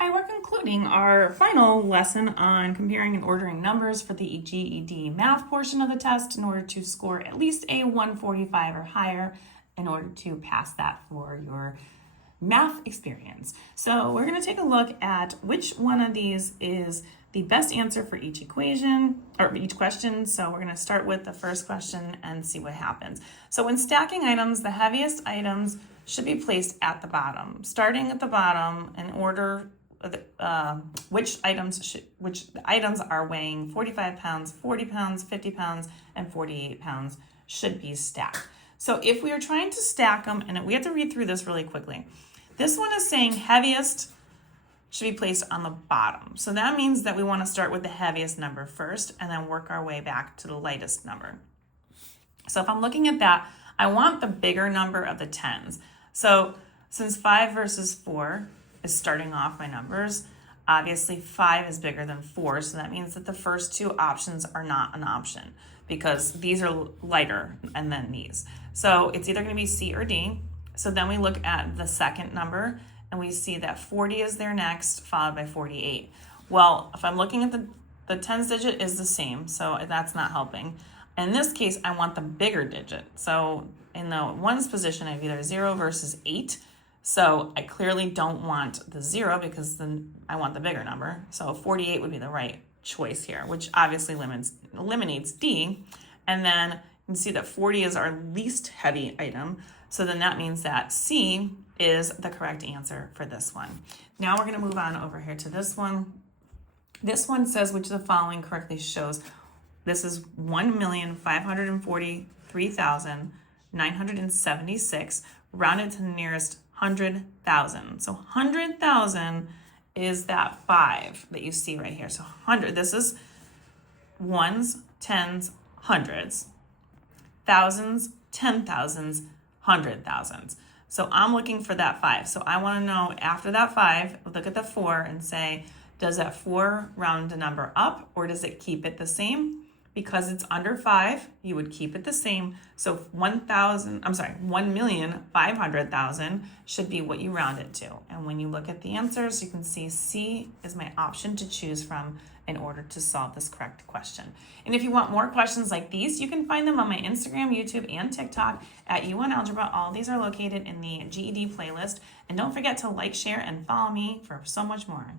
Hi, we're concluding our final lesson on comparing and ordering numbers for the GED math portion of the test in order to score at least a 145 or higher in order to pass that for your math experience. So we're going to take a look at which one of these is the best answer for each equation or each question. So we're going to start with the first question and see what happens. So when stacking items, the heaviest items should be placed at the bottom. Starting at the bottom in order which items are weighing 45 pounds, 40 pounds, 50 pounds, and 48 pounds should be stacked. So if we are trying to stack them, and we have to read through this really quickly. This one is saying heaviest should be placed on the bottom. So that means that we want to start with the heaviest number first and then work our way back to the lightest number. So if I'm looking at that, I want the bigger number of the tens. So since 5 versus 4 is starting off my numbers, obviously 5 is bigger than 4, so that means that the first two options are not an option because these are lighter and then these. So it's either going to be C or D. So then we look at the second number and we see that 40 is there next, followed by 48. Well, if I'm looking at the tens digit is the same, so that's not helping. In this case, I want the bigger digit. So in the ones position, I have either 0 versus 8. So I clearly don't want the 0 because then I want the bigger number. So 48 would be the right choice here, which obviously eliminates D. And then you can see that 40 is our least heavy item. So then that means that C is the correct answer for this one. Now we're going to move on over here to this one. This one says which of the following correctly shows. This is 1,543,976 rounded to the nearest 100,000. So 100,000 is that 5 that you see right here. So 100, this is ones, tens, hundreds, thousands, 10,000s, 100,000s. So I'm looking for that 5. So I want to know after that 5, look at the 4 and say, does that 4 round the number up or does it keep it the same? Because it's under 5, you would keep it the same. So 1,500,000 should be what you round it to. And when you look at the answers, you can see C is my option to choose from in order to solve this correct question. And if you want more questions like these, you can find them on my Instagram, YouTube, and TikTok at U1 Algebra. All these are located in the GED playlist. And don't forget to like, share, and follow me for so much more.